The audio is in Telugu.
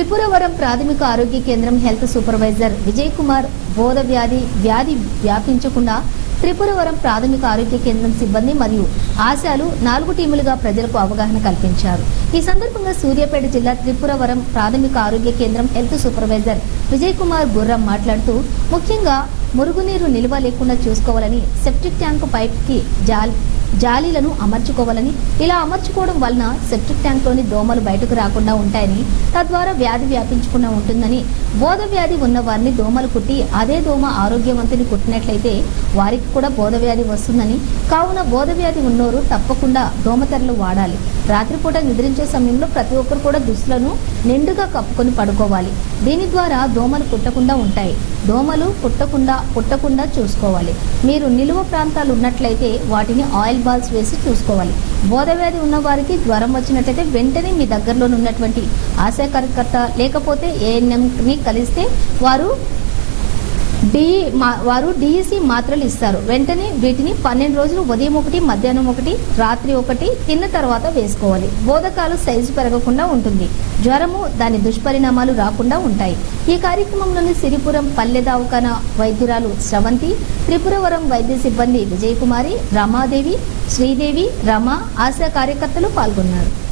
త్రిపురవరం ప్రాథమిక ఆరోగ్య కేంద్రం హెల్త్ సూపర్వైజర్ విజయ్ కుమార్ బోధ వ్యాధి వ్యాధి వ్యాపించకుండా త్రిపురవరం ప్రాథమిక ఆరోగ్య కేంద్రం సిబ్బంది మరియు ఆశాలు నాలుగు టీములుగా ప్రజలకు అవగాహన కల్పించారు. ఈ సందర్భంగా సూర్యాపేట జిల్లా త్రిపురవరం ప్రాథమిక ఆరోగ్య కేంద్రం హెల్త్ సూపర్వైజర్ విజయ్ కుమార్ గుర్రం మాట్లాడుతూ ముఖ్యంగా మురుగునీరు నిల్వ లేకుండా చూసుకోవాలని సెప్టిక్ ట్యాంకు పైప్కి జాలి జాలీలను అమర్చుకోవాలని ఇలా అమర్చుకోవడం వలన సెప్టిక్ ట్యాంక్లోని దోమలు బయటకు రాకుండా ఉంటాయని తద్వారా వ్యాధి వ్యాపించకుండా ఉంటుందని బోధ వ్యాధి ఉన్న వారిని దోమలు కుట్టి అదే దోమ ఆరోగ్యవంతుని కుట్టినట్లయితే వారికి కూడా బోధ వ్యాధి వస్తుందని కావున బోధ వ్యాధి ఉన్నోరు తప్పకుండా దోమతెరలు వాడాలి. రాత్రిపూట నిద్రించే సమయంలో ప్రతి ఒక్కరు కూడా దుస్తులను నిండుగా కప్పుకొని పడుకోవాలి. దీని ద్వారా దోమలు కుట్టకుండా ఉంటాయి. దోమలు పుట్టకుండా పుట్టకుండా చూసుకోవాలి. మీరు నిలువ ప్రాంతాలు ఉన్నట్లయితే వాటిని ఆయిల్ బాల్స్ వేసి చూసుకోవాలి. బోధవ్యాధి ఉన్న వారికి జ్వరం వచ్చినట్లయితే వెంటనే మీ దగ్గరలో ఉన్నటువంటి ఆశా కార్యకర్త లేకపోతే ఏఎన్ఎంని కలిస్తే వారు డి మా- వారు డిఈసి మాత్రలు ఇస్తారు. వెంటనే వీటిని పన్నెండు రోజులు ఉదయం ఒకటి మధ్యాహ్నం ఒకటి రాత్రి ఒకటి తిన్న తర్వాత వేసుకోవాలి. బోధకాలు సైజు పెరగకుండా ఉంటుంది. జ్వరము దాని దుష్పరిణామాలు రాకుండా ఉంటాయి. ఈ కార్యక్రమంలోని సిరిపురం పల్లె దావకాన వైద్యురాలు శ్రవంతి త్రిపురవరం వైద్య సిబ్బంది విజయకుమారి రమాదేవి శ్రీదేవి రమ ఆశా కార్యకర్తలు పాల్గొన్నారు.